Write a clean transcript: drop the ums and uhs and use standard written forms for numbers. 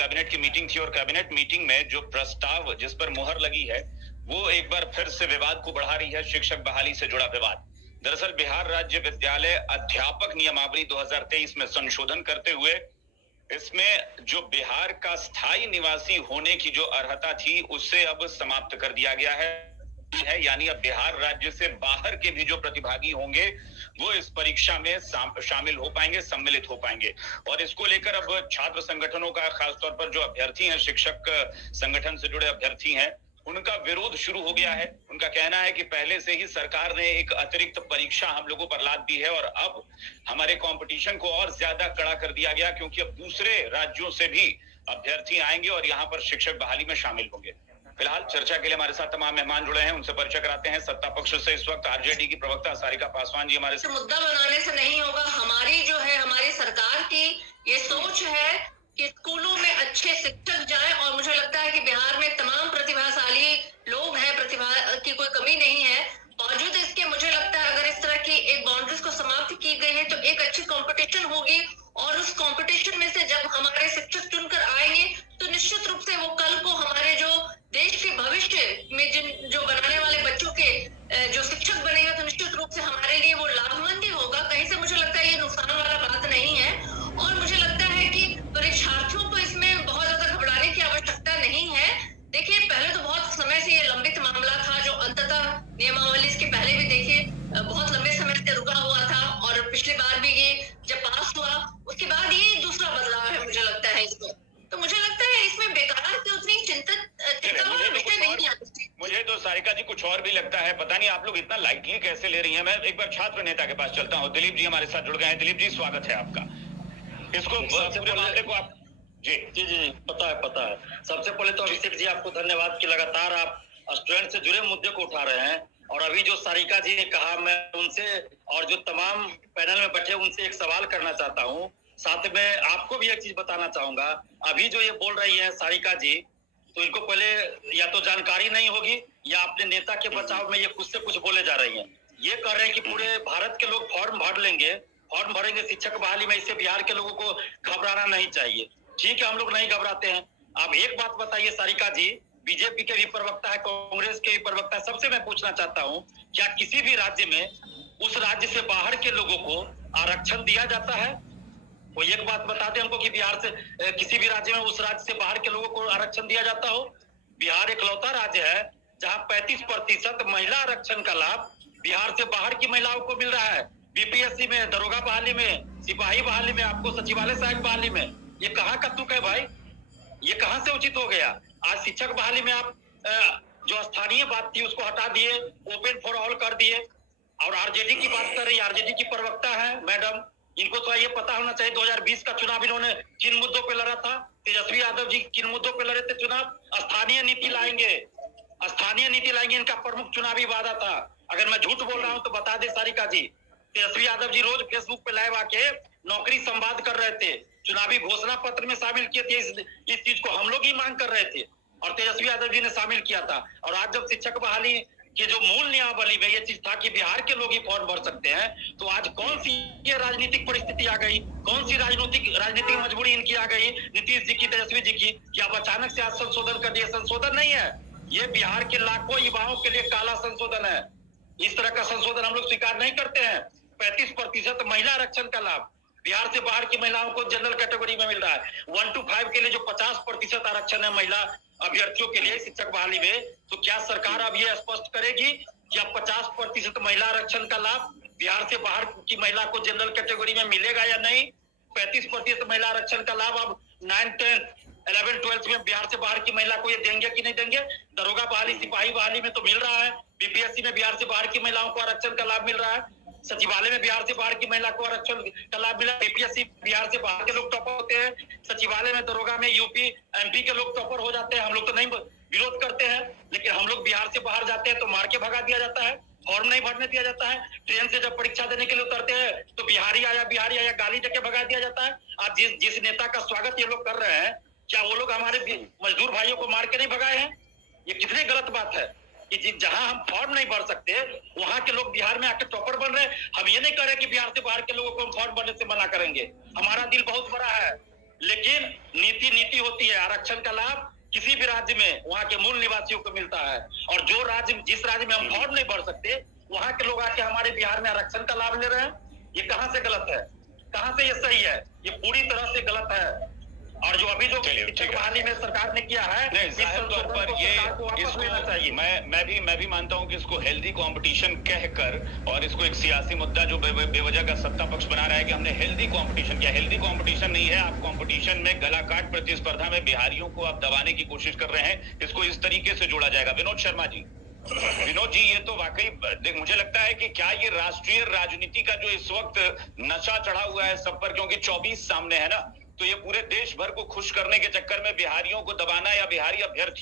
Cabinet की meeting थी और कैबिनेट मीटिंग में जो प्रस्ताव जिस पर मुहर लगी है वो एक बार फिर से विवाद को बढ़ा रही है। शिक्षक बहाली से जुड़ा विवाद। दरअसल बिहार राज्य विद्यालय अध्यापक नियमावली 2023 में संशोधन करते हुए इसमें जो बिहार का स्थायी निवासी होने की जो अर्हता थी उससे अब समाप्त कर दिया गया है। यानी अब बिहार राज्य से बाहर के भी जो प्रतिभागी होंगे वो इस परीक्षा में शामिल हो पाएंगे, सम्मिलित हो पाएंगे। और इसको लेकर अब छात्र संगठनों का, खासतौर पर जो अभ्यर्थी हैं, शिक्षक संगठन से जुड़े अभ्यर्थी हैं, उनका विरोध शुरू हो गया है। उनका कहना है कि पहले से ही सरकार ने एक अतिरिक्त परीक्षा हम लोगों पर लाद दी है और अब हमारे कंपटीशन को और ज्यादा कड़ा कर दिया गया, क्योंकि अब दूसरे राज्यों से भी अभ्यर्थी आएंगे और यहाँ पर शिक्षक बहाली में शामिल होंगे। फिलहाल चर्चा के लिए हमारे साथ तमाम मेहमान जुड़े हैं, उनसे परिचय कराते हैं। सत्ता पक्ष से इस वक्त आरजेडी की प्रवक्ता सारिका पासवान जी हमारे साथ। मुद्दा बनाने से नहीं होगा। हमारी जो है, हमारी सरकार की ये सोच है कि स्कूलों में अच्छे शिक्षक जाएं और मुझे लगता है कि बिहार में तमाम प्रतिभाशाली लोग हैं, प्रतिभा की कोई कमी नहीं है। बावजूद इसके मुझे लगता है अगर इस तरह की एक बाउंड्रीज को समाप्त की गई है तो एक अच्छी कंपटीशन होगी और उस कंपटीशन में से जब हमारे शिक्षक चुनकर आएंगे तो निश्चित रूप से वो कल को हमारे जो देश के भविष्य में जो बनाने वाले बच्चों के जो शिक्षक बनेगा तो निश्चित रूप से हमारे लिए वो लाभमंद ही होगा। कहीं से मुझे लगता है ये नुकसान वाला बात नहीं है और मुझे लगता है कि परीक्षार्थियों को इसमें बहुत ज्यादा घबराने की आवश्यकता नहीं है। देखिए, पहले तो बहुत समय से ये लंबित मामला था जो अंततः नियमावली इसके पहले भी देखिए बहुत लंबे समय से रुका हुआ था और पिछली बार भी ये जब पास हुआ उसके बाद ये दूसरा बदलाव है मुझे लगता है इसमें। तो मुझे लगता है इसमें बेकार की उतनी चिंता विषय नहीं है। मुझे तो सारिका जी कुछ और भी लगता है, पता नहीं आप लोग इतना लाइटली कैसे ले रही हैं। मैं एक बार छात्र नेता के पास चलता हूँ। दिलीप जी हमारे साथ जुड़ गए हैं। दिलीप जी, स्वागत है आपका। इसको पूरे मामले को आप जी जी जी पता है। सबसे पहले तो अभिषेक जी आपको धन्यवाद कि लगातार आप स्टूडेंट से जुड़े मुद्दे को उठा रहे हैं। और अभी जो सारिका जी ने कहा, मैं उनसे और जो तमाम पैनल में बैठे उनसे एक सवाल करना चाहता हूँ। साथ में आपको भी एक चीज बताना चाहूंगा। अभी जो ये बोल रही है सारिका जी, तो इनको पहले या तो जानकारी नहीं होगी या अपने नेता के बचाव में ये कुछ से कुछ बोले जा रही हैं। ये कह रहे हैं कि पूरे भारत के लोग फॉर्म भरेंगे शिक्षक बहाली में, इससे बिहार के लोगों को घबराना नहीं चाहिए। ठीक है, हम लोग नहीं घबराते हैं। अब एक बात बताइए सारिका जी, बीजेपी के भी प्रवक्ता है, कांग्रेस के भी प्रवक्ता है, सबसे मैं पूछना चाहता हूँ, क्या किसी भी राज्य में उस राज्य से बाहर के लोगों को आरक्षण दिया जाता है? वो एक बात बता दें हमको कि बिहार से किसी भी राज्य में उस राज्य से बाहर के लोगों को आरक्षण दिया जाता हो? बिहार इकलौता राज्य है जहां 35% महिला आरक्षण का लाभ बिहार से बाहर की महिलाओं को मिल रहा है। बीपीएससी में, दरोगा बहाली में, सिपाही बहाली में, आपको सचिवालय सहायक बहाली में। ये कहाँ का तुक है भाई? ये कहाँ से उचित हो गया? आज शिक्षक बहाली में आप जो स्थानीय बात थी उसको हटा दिए, ओपन फॉर ऑल कर दिए। और आरजेडी की बात कर रही है, आरजेडी की प्रवक्ता है मैडम, इनको तो ये पता होना चाहिए 2020 का चुनाव इन्होंने किन मुद्दों पे लड़ा था। तेजस्वी यादव जी किन मुद्दों पे लड़े थे चुनाव? स्थानीय नीति लाएंगे, इनका प्रमुख चुनावी वादा था। अगर मैं झूठ बोल रहा हूं तो बता दे सारिका जी। तेजस्वी यादव जी रोज फेसबुक पे लाइव आके नौकरी संवाद कर रहे थे, चुनावी घोषणा पत्र में शामिल किए थे। इस चीज को हम लोग ही मांग कर रहे थे और तेजस्वी यादव जी ने शामिल किया था। और आज जब शिक्षक बहाली कि जो मूल नियमावली में ये चीज था कि बिहार के लोग ही फॉर्म भर सकते हैं, तो आज कौन सी ये राजनीतिक परिस्थिति आ गई, कौन सी राजनीतिक मजबूरी इनकी आ गई, नीतीश जी की, तेजस्वी जी की, कि अब अचानक से आज संशोधन कर दिए? संशोधन नहीं है, ये बिहार के लाखों युवाओं के लिए काला संशोधन है। इस तरह का संशोधन हम लोग स्वीकार नहीं करते हैं। 35% महिला आरक्षण का लाभ बिहार से बाहर की महिलाओं को जनरल कैटेगरी में मिल रहा है। 1 to 5 के लिए जो 50% आरक्षण है महिला अभ्यर्थियों के लिए शिक्षक बहाली में, तो क्या सरकार अब ये स्पष्ट करेगी कि अब 50% महिला आरक्षण का लाभ बिहार से बाहर की महिला को जनरल कैटेगरी में मिलेगा या नहीं? 35% महिला आरक्षण का लाभ अब 9, 10, 11, 12 में बिहार से बाहर की महिला को ये देंगे कि नहीं देंगे? दरोगा बहाली, सिपाही बहाली में तो मिल रहा है। बीपीएससी में बिहार से बाहर की महिलाओं को आरक्षण का लाभ मिल रहा है। सचिवालय में बिहार से बाहर की महिला को आरक्षण का लाभ मिला। बीपीएससी बिहार से बाहर के लोग टॉपर होते हैं, सचिवालय में, दरोगा में यूपी एमपी के लोग टॉपर हो जाते हैं। हम लोग तो नहीं विरोध करते हैं, लेकिन हम लोग बिहार से बाहर जाते हैं तो मार के भगा दिया जाता है, फॉर्म नहीं भरने दिया जाता है। ट्रेन से जब परीक्षा देने के लिए उतरते हैं तो बिहारी आया गाली देके भगा दिया जाता है। आज जिस नेता का स्वागत ये लोग कर रहे हैं, क्या वो लोग हमारे मजदूर भाइयों को मार के नहीं भगाए हैं? ये कितनी गलत बात है कि जहां हम फॉर्म नहीं भर सकते वहां के लोग बिहार में आके टॉपर बन रहे हैं। हम ये नहीं कह रहे कि बिहार से बाहर के लोगों को हम फॉर्म भरने से मना करेंगे। हमारा दिल बहुत बड़ा है, लेकिन नीति नीति होती है। आरक्षण का लाभ किसी भी राज्य में वहां के मूल निवासियों को मिलता है, और जिस राज्य में हम फॉर्म नहीं भर सकते, वहां के लोग आके हमारे बिहार में आरक्षण का लाभ ले रहे हैं। ये कहां से गलत है, कहां से ये सही है? ये पूरी तरह से गलत है। और जो अभी जो शिक्षक बहाली में सरकार ने किया है, नहीं, जाहिर तौर पर ये इसको मैं भी मानता हूं कि इसको हेल्दी कंपटीशन कहकर और इसको एक सियासी मुद्दा जो बेवजह का सत्ता पक्ष बना रहा है कि हमने हेल्दी कंपटीशन किया। हेल्दी कंपटीशन नहीं है, आप कंपटीशन में गलाकाट प्रतिस्पर्धा में बिहारियों को आप दबाने की कोशिश कर रहे हैं। इसको इस तरीके से जोड़ा जाएगा। विनोद शर्मा जी, विनोद जी, ये तो वाकई मुझे लगता है कि क्या ये राष्ट्रीय राजनीति का जो इस वक्त नशा चढ़ा हुआ है सब पर, क्योंकि 24 सामने है ना, तो ये पूरे देश भर को खुश करने के चक्कर में बिहारियों को दबाना या बिहारी अभ्यर्थी